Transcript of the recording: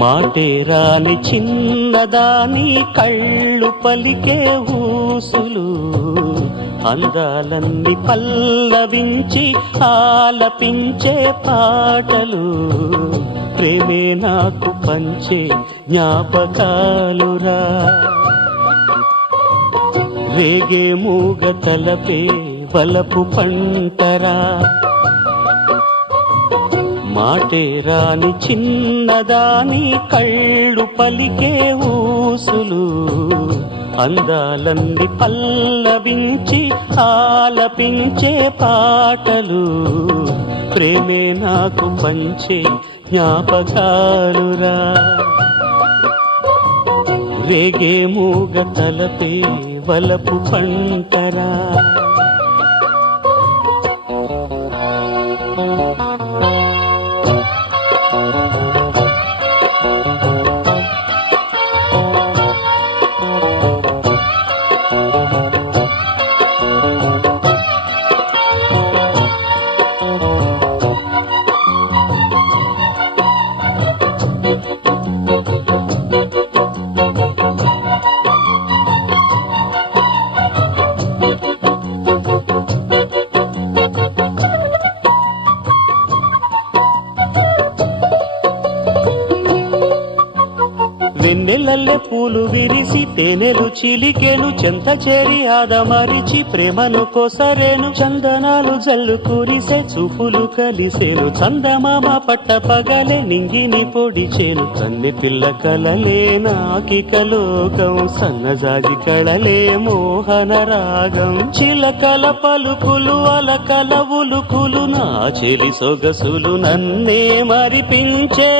మాటేరాని చిన్నదాని కళ్ళు పలికే ఊసులు అందాలన్నీ పల్లవించి ఆలపించే పాటలు ప్రేమే నాకు పంచే జ్ఞాపకాలురా రేగే మూగ తలపే వలపు పంటరా మాటేరాని చిన్నదాని కళ్ళు పలికే ఊసులు అందాలన్నీ పల్లవించి ఆలపించే పాటలు ప్రేమే నాకు పంచే జ్ఞాపకాలురా రేగే మూగ తలపే వలపు పంటరా వెన్నెలల్లె పూలు విరిసి తేనెలు చిలికెను చెంత చేరి ఆదమరిచి ప్రేమను కోసరేను చందనాలు జల్లు కురిసే చూపులు కలిసేను చందమామ పట్ట పగలే నింగిని పొడిచేను కన్నె పిల్ల కలలే నాకిక లోకం సన్నజాజి కళలే మోహన రాగం చిలకల పలుకులు అలకల ఉలుకులు నా చెలి సొగసులు నన్నే మరిపించే